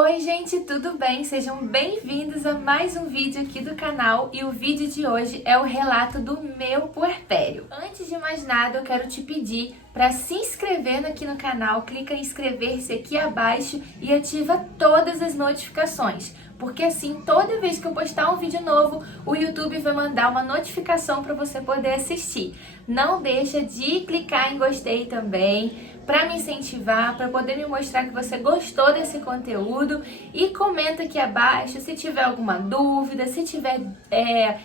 Oi gente, tudo bem? Sejam bem-vindos a mais um vídeo aqui do canal e o vídeo de hoje é o relato do meu puerpério. Antes de mais nada, eu quero te pedir para se inscrever aqui no canal, clica em inscrever-se aqui abaixo e ativa todas as notificações, porque assim, toda vez que eu postar um vídeo novo, o YouTube vai mandar uma notificação para você poder assistir. Não deixa de clicar em gostei também, para me incentivar, para poder me mostrar que você gostou desse conteúdo, e comenta aqui abaixo se tiver alguma dúvida, se tiver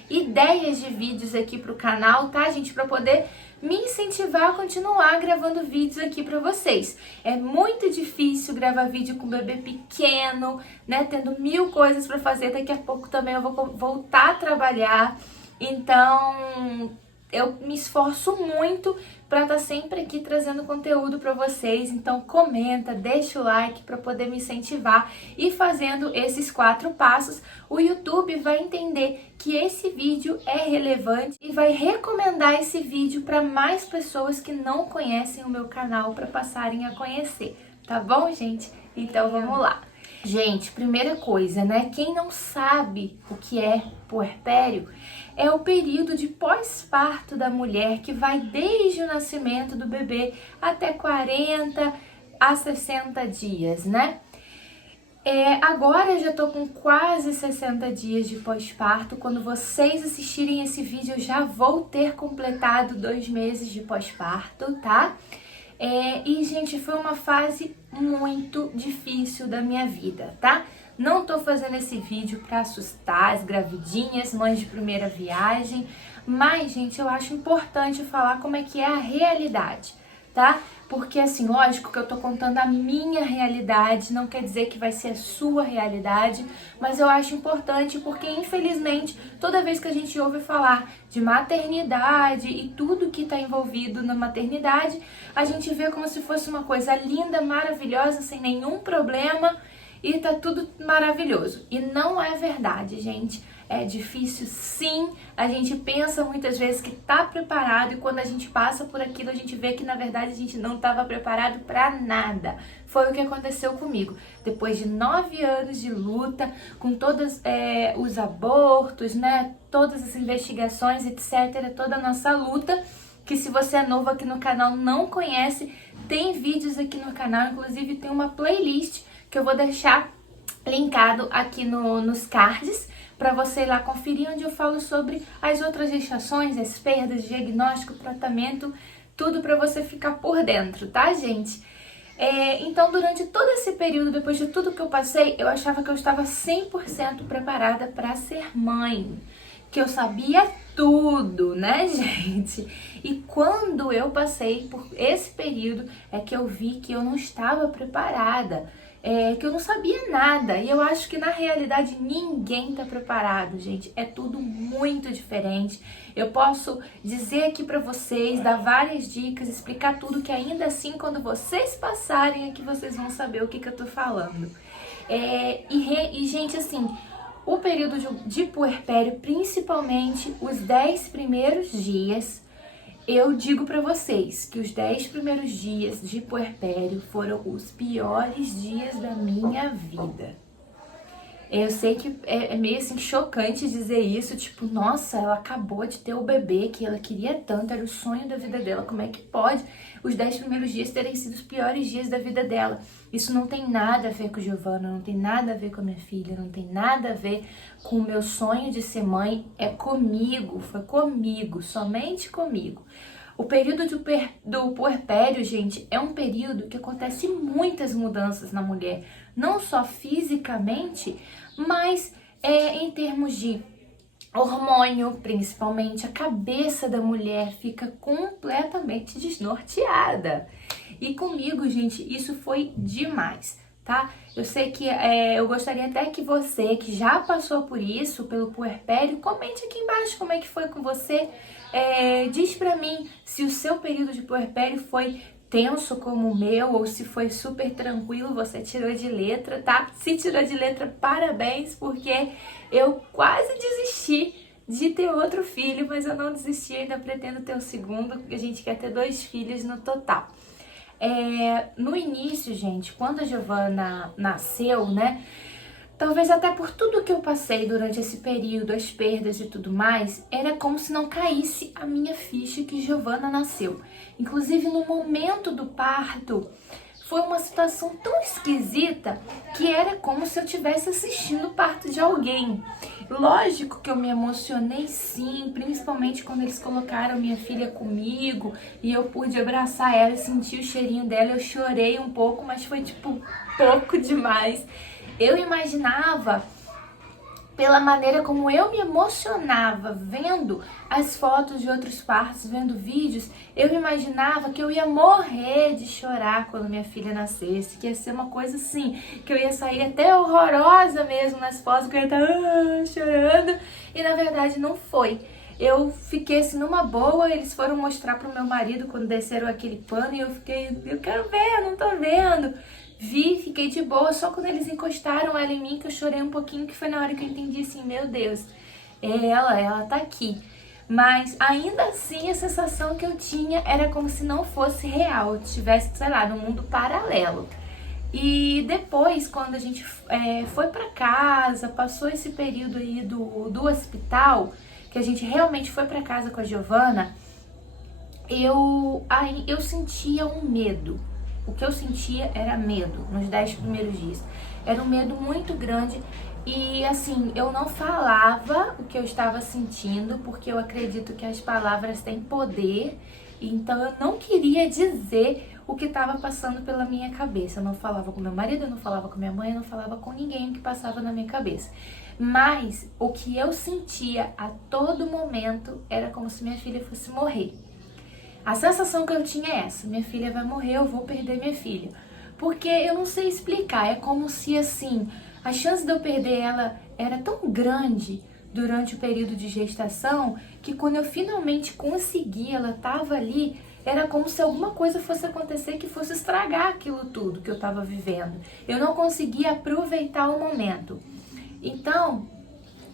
ideias de vídeos aqui para o canal, tá, gente? Para poder me incentivar a continuar gravando vídeos aqui para vocês. É muito difícil gravar vídeo com bebê pequeno, né? Tendo mil coisas para fazer, daqui a pouco também eu vou voltar a trabalhar, então eu me esforço muito para estar sempre aqui trazendo conteúdo para vocês. Então comenta, deixa o like para poder me incentivar, e fazendo esses 4 passos, o YouTube vai entender que esse vídeo é relevante e vai recomendar esse vídeo para mais pessoas que não conhecem o meu canal, para passarem a conhecer, tá bom, gente? Então vamos lá. Gente, primeira coisa, né? Quem não sabe o que é puerpério, é o período de pós-parto da mulher, que vai desde o nascimento do bebê até 40 a 60 dias, né? Agora eu já tô com quase 60 dias de pós-parto. Quando vocês assistirem esse vídeo, eu já vou ter completado 2 meses de pós-parto, tá? E, gente, foi uma fase muito difícil da minha vida, tá? Não tô fazendo esse vídeo pra assustar as gravidinhas, mães de primeira viagem, mas, gente, eu acho importante falar como é que é a realidade, tá? Porque, assim, lógico que eu tô contando a minha realidade, não quer dizer que vai ser a sua realidade, mas eu acho importante porque, infelizmente, toda vez que a gente ouve falar de maternidade e tudo que tá envolvido na maternidade, a gente vê como se fosse uma coisa linda, maravilhosa, sem nenhum problema, e tá tudo maravilhoso. E não é verdade, gente. É difícil, sim. A gente pensa muitas vezes que tá preparado, e quando a gente passa por aquilo, a gente vê que na verdade a gente não estava preparado para nada. Foi o que aconteceu comigo. Depois de 9 anos de luta, com todos os abortos, né, todas as investigações, etc., toda a nossa luta, que se você é novo aqui no canal, não conhece, tem vídeos aqui no canal, inclusive tem uma playlist que eu vou deixar linkado aqui nos cards, para você ir lá conferir, onde eu falo sobre as outras gestações, as perdas, diagnóstico, tratamento, tudo para você ficar por dentro, tá, gente? Então, durante todo esse período, depois de tudo que eu passei, eu achava que eu estava 100% preparada para ser mãe, que eu sabia tudo, né, gente? E quando eu passei por esse período, é que eu vi que eu não estava preparada, que eu não sabia nada. E eu acho que na realidade ninguém tá preparado, gente. É tudo muito diferente. Eu posso dizer aqui pra vocês, dar várias dicas, explicar tudo, que ainda assim, quando vocês passarem aqui, vocês vão saber o que eu tô falando. E gente, assim, o período de puerpério, principalmente os 10 primeiros dias, eu digo pra vocês que os 10 primeiros dias de puerpério foram os piores dias da minha vida. Eu sei que é meio assim chocante dizer isso, tipo, nossa, ela acabou de ter o bebê que ela queria tanto, era o sonho da vida dela, como é que pode os 10 primeiros dias terem sido os piores dias da vida dela? Isso não tem nada a ver com Giovana, não tem nada a ver com a minha filha, não tem nada a ver com o meu sonho de ser mãe, é comigo, foi comigo, somente comigo. O período do puerpério, gente, é um período que acontece muitas mudanças na mulher, não só fisicamente, mas em termos de hormônio, principalmente. A cabeça da mulher fica completamente desnorteada. E comigo, gente, isso foi demais, tá? Eu sei que eu gostaria até que você, que já passou por isso, pelo puerpério, comente aqui embaixo como é que foi com você. Diz pra mim se o seu período de puerpério foi tenso como o meu, ou se foi super tranquilo, você tirou de letra, tá? Se tirou de letra, parabéns, porque eu quase desisti de ter outro filho, mas eu não desisti, ainda pretendo ter o segundo, porque a gente quer ter 2 filhos no total. No início, gente, quando a Giovana nasceu, né? Talvez até por tudo que eu passei durante esse período, as perdas e tudo mais, era como se não caísse a minha ficha que Giovana nasceu. Inclusive no momento do parto, foi uma situação tão esquisita que era como se eu estivesse assistindo o parto de alguém. Lógico que eu me emocionei sim, principalmente quando eles colocaram minha filha comigo e eu pude abraçar ela e sentir o cheirinho dela. Eu chorei um pouco, mas foi tipo pouco demais. Eu imaginava, pela maneira como eu me emocionava vendo as fotos de outros partos, vendo vídeos, eu imaginava que eu ia morrer de chorar quando minha filha nascesse, que ia ser uma coisa assim, que eu ia sair até horrorosa mesmo nas fotos, que eu ia estar chorando, e na verdade não foi. Eu fiquei assim numa boa, eles foram mostrar pro meu marido quando desceram aquele pano e eu fiquei, eu quero ver, não tô vendo. Vi, fiquei de boa, só quando eles encostaram ela em mim que eu chorei um pouquinho, que foi na hora que eu entendi assim, meu Deus, ela tá aqui. Mas ainda assim a sensação que eu tinha era como se não fosse real, eu estivesse, sei lá, num mundo paralelo. E depois, quando a gente foi pra casa, passou esse período aí do hospital, que a gente realmente foi pra casa com a Giovana, eu sentia um medo. O que eu sentia era medo nos 10 primeiros dias. Era um medo muito grande e assim, eu não falava o que eu estava sentindo, porque eu acredito que as palavras têm poder, então eu não queria dizer o que estava passando pela minha cabeça. Eu não falava com meu marido, eu não falava com minha mãe, eu não falava com ninguém o que passava na minha cabeça. Mas o que eu sentia a todo momento era como se minha filha fosse morrer. A sensação que eu tinha é essa, minha filha vai morrer, eu vou perder minha filha. Porque eu não sei explicar, é como se assim, a chance de eu perder ela era tão grande durante o período de gestação, que quando eu finalmente consegui, ela estava ali, era como se alguma coisa fosse acontecer que fosse estragar aquilo tudo que eu estava vivendo. Eu não conseguia aproveitar o momento. Então,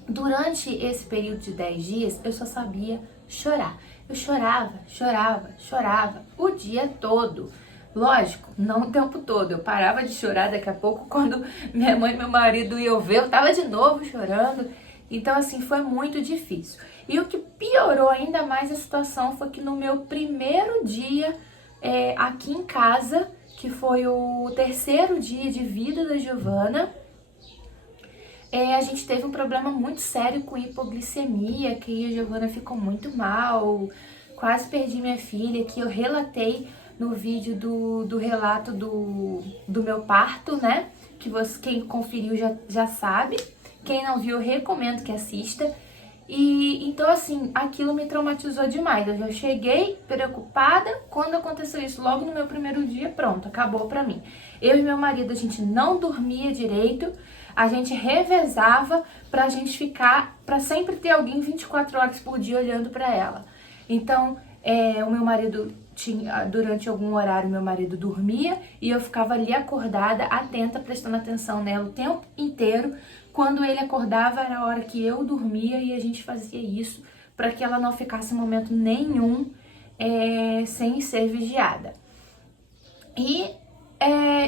durante esse período de 10 dias, eu só sabia chorar. Eu chorava o dia todo. Lógico, não o tempo todo. Eu parava de chorar daqui a pouco quando minha mãe e meu marido iam ver, eu tava de novo chorando. Então, assim, foi muito difícil. E o que piorou ainda mais a situação foi que no meu primeiro dia aqui em casa, que foi o terceiro dia de vida da Giovana, a gente teve um problema muito sério com hipoglicemia, que a Giovana ficou muito mal, quase perdi minha filha, que eu relatei no vídeo do relato do meu parto, né? Que quem conferiu já sabe, quem não viu eu recomendo que assista. E então assim, aquilo me traumatizou demais, eu já cheguei preocupada, quando aconteceu isso logo no meu primeiro dia, pronto, acabou pra mim. Eu e meu marido, a gente não dormia direito, a gente revezava pra gente ficar, pra sempre ter alguém 24 horas por dia olhando pra ela. Então, o meu marido tinha, durante algum horário, meu marido dormia e eu ficava ali acordada, atenta, prestando atenção nela o tempo inteiro. Quando ele acordava, era a hora que eu dormia e a gente fazia isso para que ela não ficasse em momento nenhum sem ser vigiada. E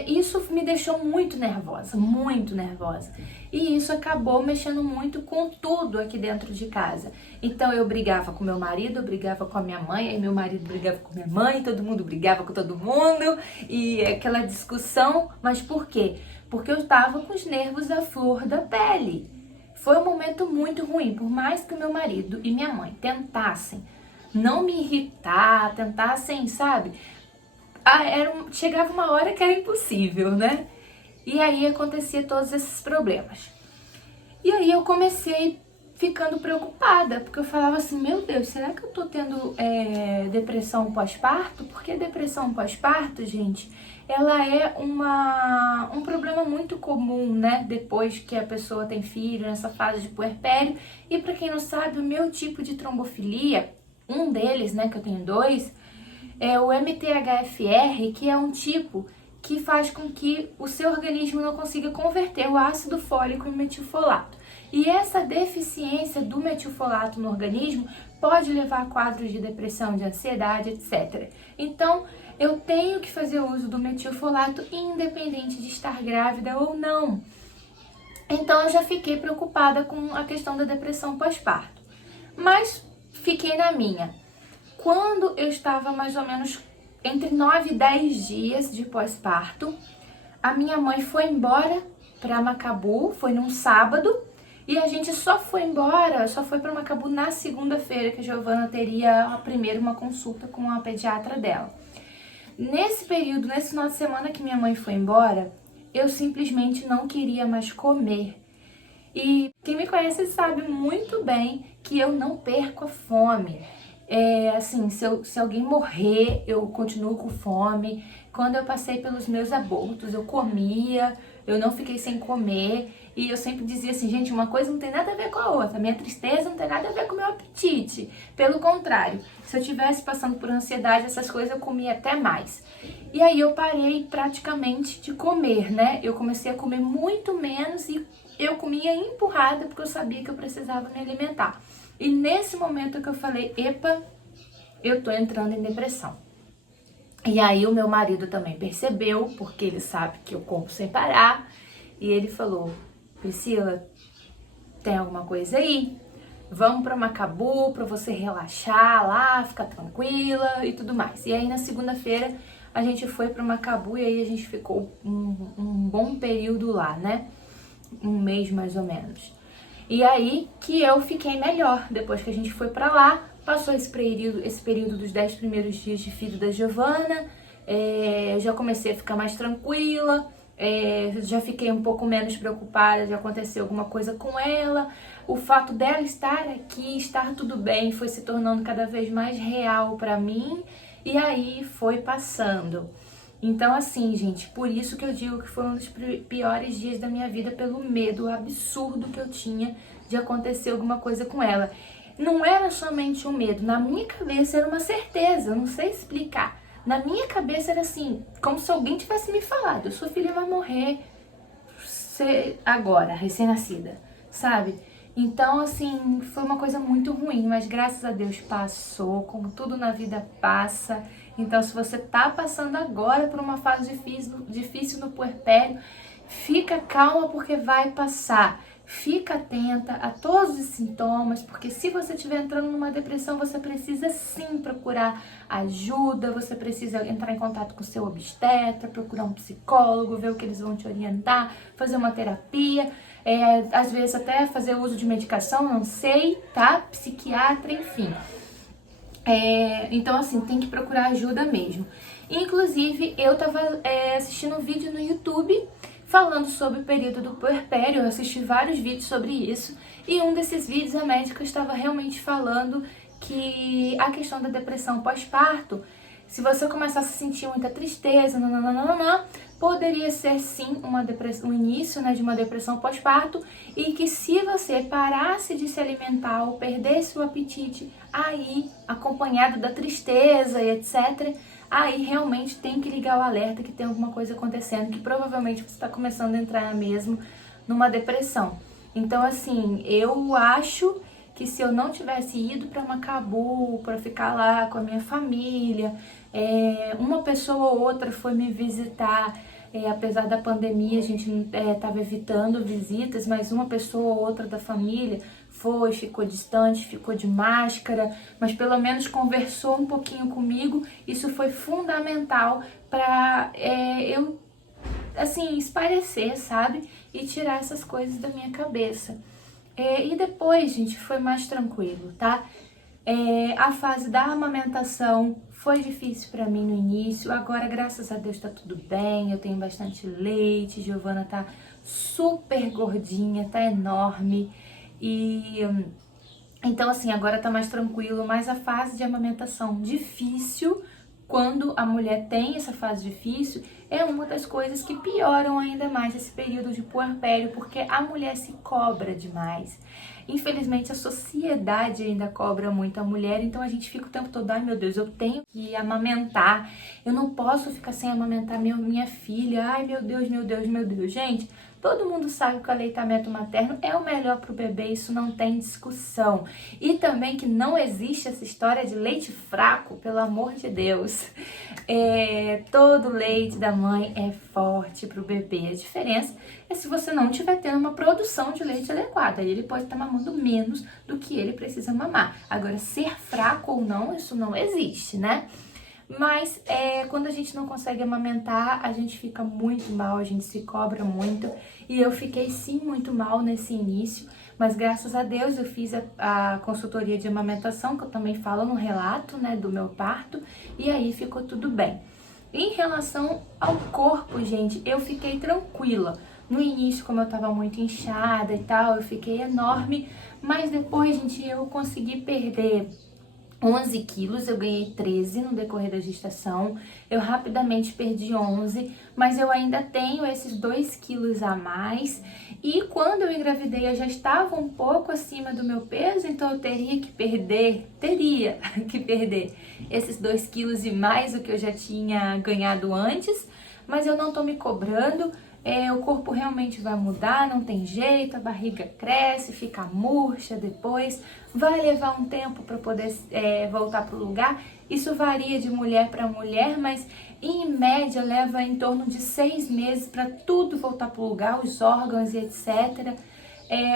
isso me deixou muito nervosa, muito nervosa. E isso acabou mexendo muito com tudo aqui dentro de casa. Então eu brigava com meu marido, eu brigava com a minha mãe, aí meu marido brigava com minha mãe, todo mundo brigava com todo mundo, e aquela discussão. Mas por quê? Porque eu estava com os nervos à flor da pele. Foi um momento muito ruim, por mais que o meu marido e minha mãe tentassem não me irritar, tentassem, sabe? Chegava uma hora que era impossível, né? E aí acontecia todos esses problemas. E aí eu comecei ficando preocupada, porque eu falava assim, meu Deus, será que eu tô tendo depressão pós-parto? Porque depressão pós-parto, gente, ela é um problema muito comum, né? Depois que a pessoa tem filho, nessa fase de puerpério. E pra quem não sabe, o meu tipo de trombofilia, um deles, né, que eu tenho 2, é o MTHFR, que é um tipo que faz com que o seu organismo não consiga converter o ácido fólico em metilfolato. E essa deficiência do metilfolato no organismo pode levar a quadros de depressão, de ansiedade, etc. Então, eu tenho que fazer uso do metilfolato independente de estar grávida ou não. Então eu já fiquei preocupada com a questão da depressão pós-parto. Mas fiquei na minha. Quando eu estava mais ou menos entre 9 e 10 dias de pós-parto, a minha mãe foi embora para Macabu, foi num sábado, e a gente só foi para Macabu na segunda-feira, que a Giovana teria primeiro uma consulta com a pediatra dela. Nesse período, nesse final de semana que minha mãe foi embora, eu simplesmente não queria mais comer. E quem me conhece sabe muito bem que eu não perco a fome. Assim, se alguém morrer, eu continuo com fome. Quando eu passei pelos meus abortos, eu comia, eu não fiquei sem comer. E eu sempre dizia assim, gente, uma coisa não tem nada a ver com a outra. Minha tristeza não tem nada a ver com o meu apetite. Pelo contrário, se eu estivesse passando por ansiedade, essas coisas eu comia até mais. E aí eu parei praticamente de comer, né? Eu comecei a comer muito menos e eu comia empurrada porque eu sabia que eu precisava me alimentar. E nesse momento que eu falei, epa, eu tô entrando em depressão. E aí o meu marido também percebeu, porque ele sabe que eu como sem parar, e ele falou, Priscila, tem alguma coisa aí? Vamos pra Macabu pra você relaxar lá, ficar tranquila e tudo mais. E aí na segunda-feira a gente foi pra Macabu e aí a gente ficou um bom período lá, né? Um mês mais ou menos. E aí que eu fiquei melhor, depois que a gente foi pra lá, passou esse período dos 10 primeiros dias de filho da Giovana, já comecei a ficar mais tranquila, já fiquei um pouco menos preocupada de acontecer alguma coisa com ela. O fato dela estar aqui, estar tudo bem, foi se tornando cada vez mais real pra mim, e aí foi passando. Então, assim, gente, por isso que eu digo que foi um dos piores dias da minha vida, pelo medo absurdo que eu tinha de acontecer alguma coisa com ela. Não era somente um medo, na minha cabeça era uma certeza, eu não sei explicar. Na minha cabeça era assim, como se alguém tivesse me falado, sua filha vai morrer agora, recém-nascida, sabe? Então, assim, foi uma coisa muito ruim, mas graças a Deus passou, como tudo na vida passa. Então, se você tá passando agora por uma fase difícil no puerpério, fica calma porque vai passar. Fica atenta a todos os sintomas, porque se você estiver entrando numa depressão, você precisa sim procurar ajuda, você precisa entrar em contato com o seu obstetra, procurar um psicólogo, ver o que eles vão te orientar, fazer uma terapia, às vezes até fazer uso de medicação, não sei, tá? Psiquiatra, enfim. Então, assim, tem que procurar ajuda mesmo. Inclusive, eu tava assistindo um vídeo no YouTube falando sobre o período do puerpério, eu assisti vários vídeos sobre isso, e um desses vídeos a médica estava realmente falando que a questão da depressão pós-parto, se você começasse a sentir muita tristeza, poderia ser sim um início, né, de uma depressão pós-parto, e que se você parasse de se alimentar ou perdesse o apetite, aí, acompanhado da tristeza e etc., aí realmente tem que ligar o alerta que tem alguma coisa acontecendo, que provavelmente você está começando a entrar mesmo numa depressão. Então, assim, eu acho que se eu não tivesse ido para Macabu, para ficar lá com a minha família, uma pessoa ou outra foi me visitar, apesar da pandemia a gente estava evitando visitas, mas uma pessoa ou outra da família ficou distante, ficou de máscara, mas pelo menos conversou um pouquinho comigo. Isso foi fundamental para eu, assim, espairecer, sabe? E tirar essas coisas da minha cabeça. E depois, gente, foi mais tranquilo, tá? A fase da amamentação foi difícil pra mim no início, agora graças a Deus tá tudo bem, eu tenho bastante leite, Giovana tá super gordinha, tá enorme, então assim, agora tá mais tranquilo, mas a fase de amamentação difícil, quando a mulher tem essa fase difícil, é uma das coisas que pioram ainda mais esse período de puerpério, porque a mulher se cobra demais. Infelizmente, a sociedade ainda cobra muito a mulher, então a gente fica o tempo todo, ai meu Deus, eu tenho que amamentar, eu não posso ficar sem amamentar minha filha, ai meu Deus, meu Deus, meu Deus. Gente, Todo mundo sabe que o aleitamento materno é o melhor para o bebê, isso não tem discussão. E também que não existe essa história de leite fraco, pelo amor de Deus. Todo leite da mãe é forte para o bebê. A diferença é se você não estiver tendo uma produção de leite adequada. Ele pode estar mamando menos do que ele precisa mamar. Agora, ser fraco ou não, isso não existe, né? Mas quando a gente não consegue amamentar, a gente fica muito mal, a gente se cobra muito. E eu fiquei sim muito mal nesse início, mas graças a Deus eu fiz a consultoria de amamentação, que eu também falo no relato, né, do meu parto, e aí ficou tudo bem. Em relação ao corpo, gente, eu fiquei tranquila. No início, como eu tava muito inchada e tal, eu fiquei enorme, mas depois, gente, eu consegui perder 11 quilos, eu ganhei 13 no decorrer da gestação, eu rapidamente perdi 11, mas eu ainda tenho esses 2 quilos a mais, e quando eu engravidei eu já estava um pouco acima do meu peso, então eu teria que perder esses 2 quilos e mais o que eu já tinha ganhado antes, mas eu não tô me cobrando. O corpo realmente vai mudar, não tem jeito, a barriga cresce, fica murcha depois, vai levar um tempo para poder voltar para o lugar. Isso varia de mulher para mulher, mas em média leva em torno de 6 meses para tudo voltar para o lugar, os órgãos e etc.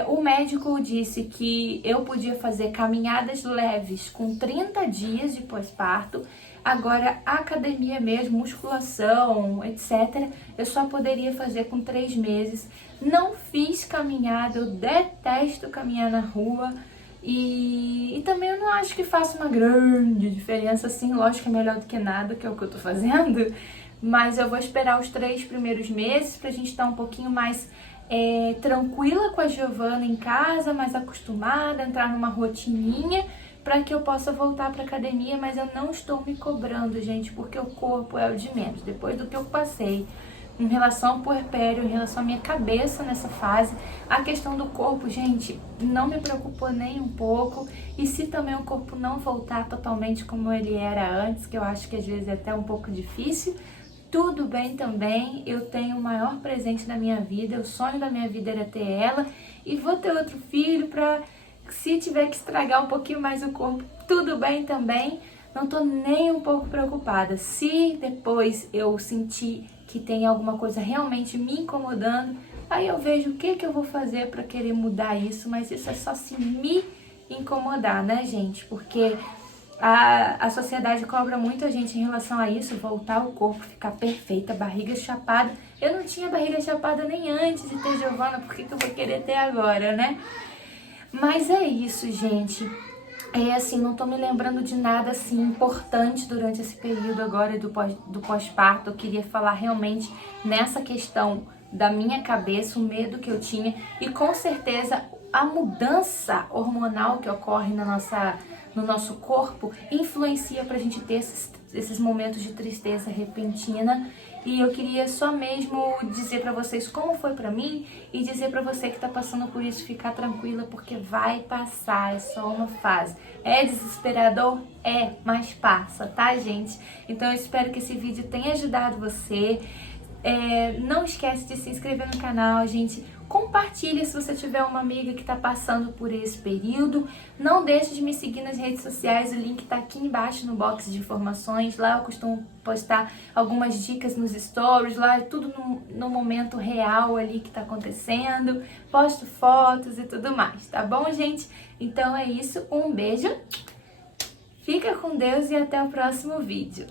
O médico disse que eu podia fazer caminhadas leves com 30 dias de pós-parto. Agora, academia mesmo, musculação, etc., eu só poderia fazer com 3 meses. Não fiz caminhada, eu detesto caminhar na rua. E também eu não acho que faça uma grande diferença, assim, lógico que é melhor do que nada, que é o que eu tô fazendo. Mas eu vou esperar os 3 primeiros meses pra gente estar um pouquinho mais tranquila com a Giovana em casa, mais acostumada, entrar numa rotininha, para que eu possa voltar para academia, mas eu não estou me cobrando, gente, porque o corpo é o de menos. Depois do que eu passei em relação ao puerpério, em relação à minha cabeça nessa fase, a questão do corpo, gente, não me preocupou nem um pouco. E se também o corpo não voltar totalmente como ele era antes, que eu acho que às vezes é até um pouco difícil, tudo bem também. Eu tenho o maior presente da minha vida, o sonho da minha vida era ter ela, e vou ter outro filho para... Se tiver que estragar um pouquinho mais o corpo, tudo bem também. Não tô nem um pouco preocupada. Se depois eu sentir que tem alguma coisa realmente me incomodando, aí eu vejo o que eu vou fazer para querer mudar isso. Mas isso é só se me incomodar, né, gente? Porque a sociedade cobra muito a gente em relação a isso, voltar o corpo, ficar perfeita, barriga chapada. Eu não tinha barriga chapada nem antes de ter Giovana, por que eu vou querer ter agora, né? Mas é isso, gente. Assim, não tô me lembrando de nada, assim, importante durante esse período agora do pós-parto. Eu queria falar realmente nessa questão da minha cabeça, o medo que eu tinha. E com certeza a mudança hormonal que ocorre no nosso corpo influencia pra gente ter esses momentos de tristeza repentina. E eu queria só mesmo dizer pra vocês como foi pra mim e dizer pra você que tá passando por isso, ficar tranquila, porque vai passar, é só uma fase. É desesperador? É, mas passa, tá, gente? Então eu espero que esse vídeo tenha ajudado você. Não esquece de se inscrever no canal, gente. Compartilhe se você tiver uma amiga que está passando por esse período. Não deixe de me seguir nas redes sociais, o link está aqui embaixo no box de informações. Lá eu costumo postar algumas dicas nos stories, lá é tudo no momento real ali que está acontecendo. Posto fotos e tudo mais, tá bom, gente? Então é isso, um beijo, fica com Deus e até o próximo vídeo.